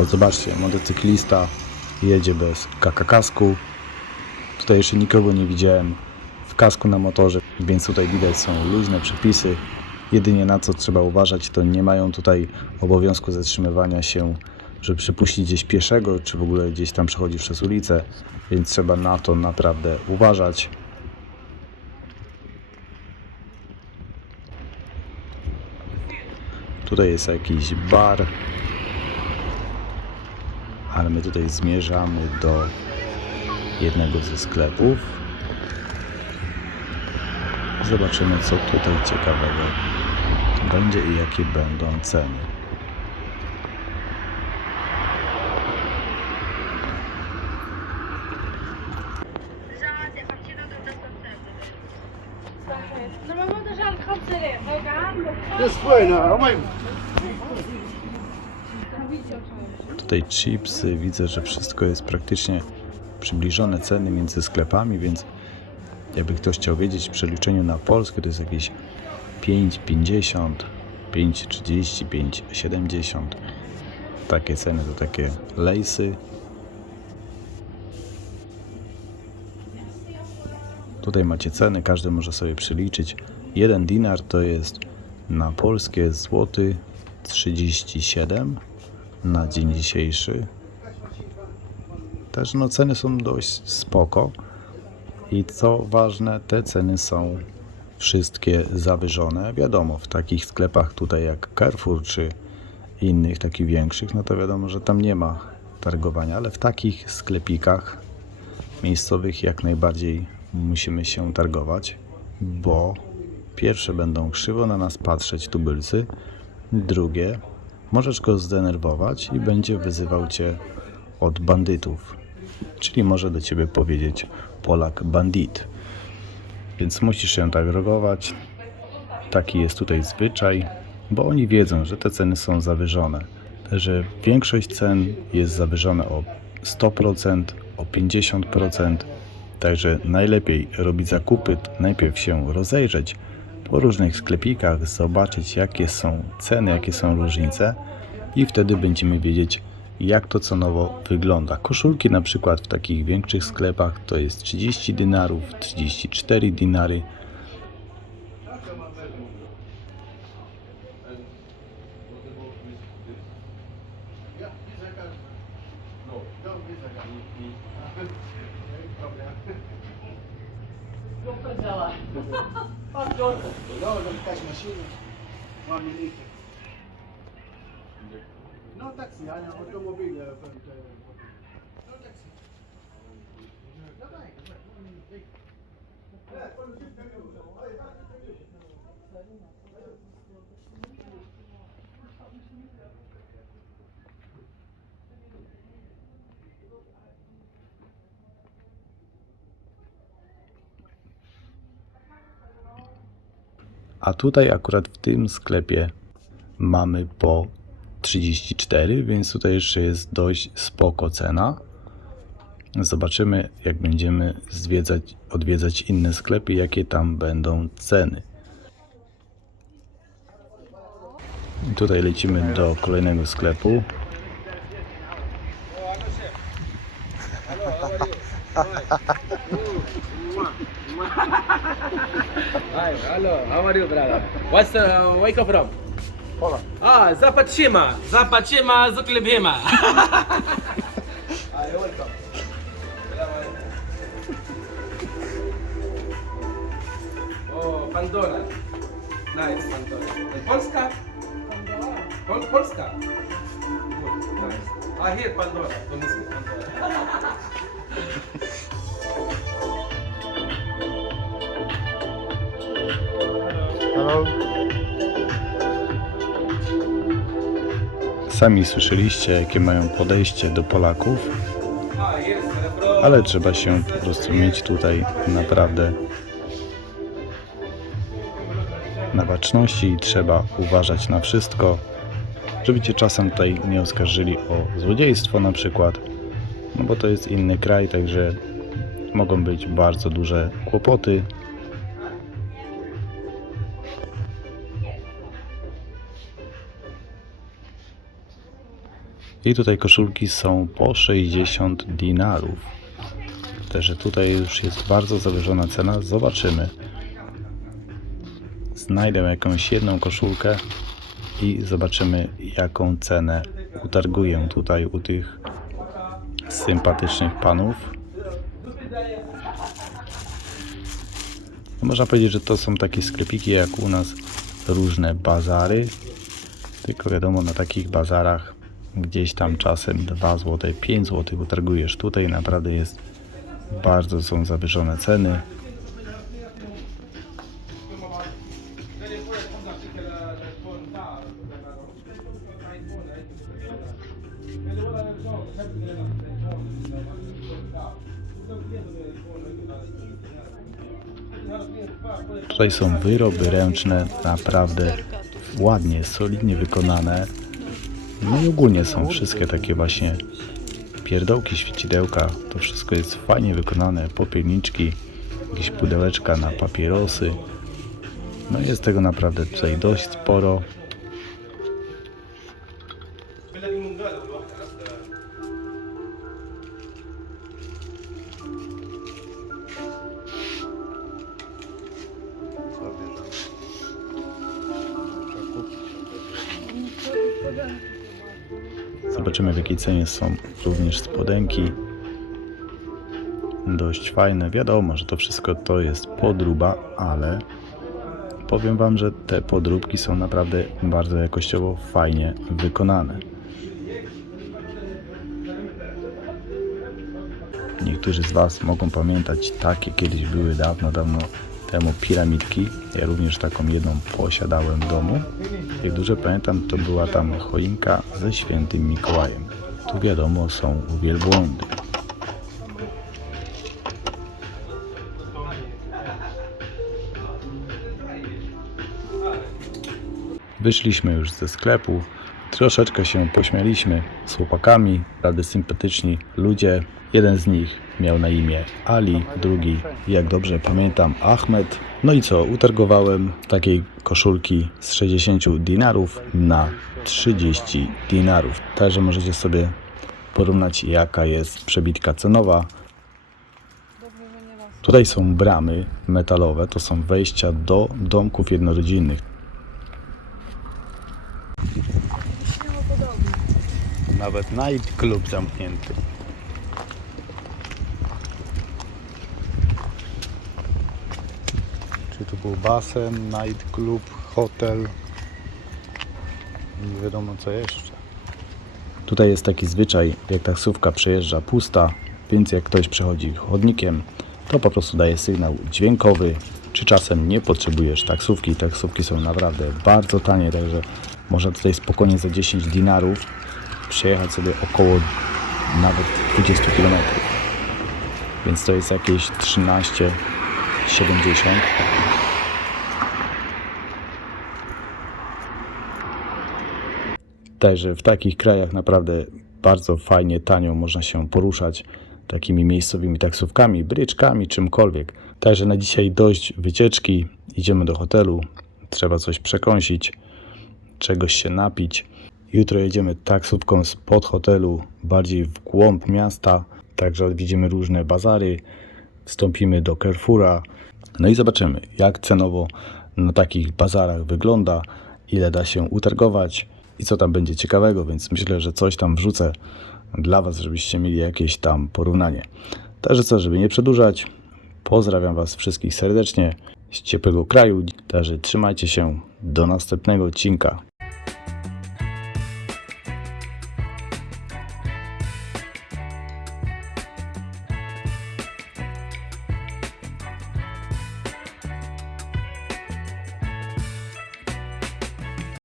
O, zobaczcie, motocyklista jedzie bez kakakasku. Tutaj jeszcze nikogo nie widziałem w kasku na motorze, więc tutaj widać są luźne przepisy. Jedynie na co trzeba uważać, to nie mają tutaj obowiązku zatrzymywania się, żeby przypuścić gdzieś pieszego, czy w ogóle gdzieś tam przechodzi przez ulicę, więc trzeba na to naprawdę uważać. Tutaj jest jakiś bar, ale my tutaj zmierzamy do jednego ze sklepów. Zobaczymy, co tutaj ciekawego będzie i jakie będą ceny. Jest fajna, a Tutaj chipsy, widzę, że wszystko jest praktycznie przybliżone ceny między sklepami, więc jakby ktoś chciał wiedzieć w przeliczeniu na Polskę, to jest jakieś 5,50, 5,30, 5,70. Takie ceny to takie lejsy. Tutaj macie ceny, każdy może sobie przeliczyć. Jeden dinar to jest na polskie złoty 37 na dzień dzisiejszy. Też no ceny są dość spoko. I co ważne, te ceny są wszystkie zawyżone. Wiadomo, w takich sklepach tutaj jak Carrefour czy innych takich większych, no to wiadomo, że tam nie ma targowania, ale w takich sklepikach miejscowych jak najbardziej musimy się targować, bo pierwsze będą krzywo na nas patrzeć tubylcy, drugie możesz go zdenerwować i będzie wyzywał cię od bandytów, czyli może do ciebie powiedzieć Polak bandit. Więc musisz się tak reagować. Taki jest tutaj zwyczaj, bo oni wiedzą, że te ceny są zawyżone. Że większość cen jest zawyżone o 100%, o 50%. Także najlepiej robić zakupy, najpierw się rozejrzeć po różnych sklepikach, zobaczyć jakie są ceny, jakie są różnice i wtedy będziemy wiedzieć jak to cenowo wygląda. Koszulki na przykład w takich większych sklepach to jest 30 dynarów, 34 dinary. vou fazer lá. Pastor. Não, não estás machinas. Não, menina. Não, taxi. Ah, não, automóvel. Não, taxi. Já vai, já vai. Yeah, não. A tutaj akurat w tym sklepie mamy po 34, więc tutaj jeszcze jest dość spoko cena. Zobaczymy, jak będziemy zwiedzać, odwiedzać inne sklepy, jakie tam będą ceny. I tutaj lecimy do kolejnego sklepu. Hi, hello. How are you, brother? What's uh, where you come from? Poland. Ah, Zapachima. Zapachima Zuklibhima. Hi, welcome. Oh, Pandora. Nice, Pandora. And Polska? Pol Polska. Good, nice. Ah, here, Pandora. Don't miss it, Pandora. Sami słyszeliście, jakie mają podejście do Polaków, ale trzeba się po prostu mieć tutaj naprawdę na baczności i trzeba uważać na wszystko, żeby cię czasem tutaj nie oskarżyli o złodziejstwo na przykład, no bo to jest inny kraj, także mogą być bardzo duże kłopoty. I tutaj koszulki są po 60 dinarów. Także tutaj już jest bardzo zawyżona cena. Zobaczymy. Znajdę jakąś jedną koszulkę i zobaczymy jaką cenę utarguję tutaj u tych sympatycznych panów. No Można powiedzieć, że to są takie sklepiki jak u nas różne bazary. Tylko wiadomo, na takich bazarach gdzieś tam czasem 2 zł, 5 zł utargujesz. Tutaj naprawdę jest bardzo są zawyżone ceny. Tutaj są wyroby ręczne, naprawdę ładnie, solidnie wykonane. No i ogólnie są wszystkie takie właśnie pierdołki, świecidełka. To wszystko jest fajnie wykonane. Popielniczki, jakieś pudełeczka na papierosy. No jest tego naprawdę tutaj dość sporo. Zobaczymy w jakiej cenie są również spodenki. Dość fajne. Wiadomo, że to wszystko to jest podruba, ale powiem Wam, że te podróbki są naprawdę bardzo jakościowo fajnie wykonane. Niektórzy z Was mogą pamiętać, takie kiedyś były dawno, dawno temu piramidki. Ja również taką jedną posiadałem w domu. Jak dobrze pamiętam, to była tam choinka ze świętym Mikołajem. Tu wiadomo są wielbłądy. Wyszliśmy już ze sklepu, troszeczkę się pośmialiśmy z chłopakami, naprawdę sympatyczni ludzie. Jeden z nich miał na imię Ali, drugi, jak dobrze pamiętam, Ahmed. No i co, utargowałem takiej koszulki z 60 dinarów na 30 dinarów. Także możecie sobie porównać jaka jest przebitka cenowa. Tutaj są bramy metalowe, to są wejścia do domków jednorodzinnych. Nawet night club zamknięty. Czy tu był basen, night club, hotel? Nie wiadomo co jeszcze. Tutaj jest taki zwyczaj, jak taksówka przejeżdża pusta, więc jak ktoś przechodzi chodnikiem, to po prostu daje sygnał dźwiękowy, czy czasem nie potrzebujesz taksówki. Taksówki są naprawdę bardzo tanie, także można tutaj spokojnie za 10 dinarów przejechać sobie około nawet 20 km. Więc to jest jakieś 13,70. Także w takich krajach naprawdę bardzo fajnie, tanio można się poruszać takimi miejscowymi taksówkami, bryczkami, czymkolwiek. Także na dzisiaj dość wycieczki. Idziemy do hotelu. Trzeba coś przekąsić, czegoś się napić. Jutro jedziemy taksówką spod hotelu bardziej w głąb miasta. Także odwiedzimy różne bazary. Wstąpimy do Carrefoura. No i zobaczymy, jak cenowo na takich bazarach wygląda, ile da się utargować i co tam będzie ciekawego, więc myślę, że coś tam wrzucę dla Was, żebyście mieli jakieś tam porównanie. Także co, żeby nie przedłużać, pozdrawiam Was wszystkich serdecznie z ciepłego kraju. Także trzymajcie się, do następnego odcinka.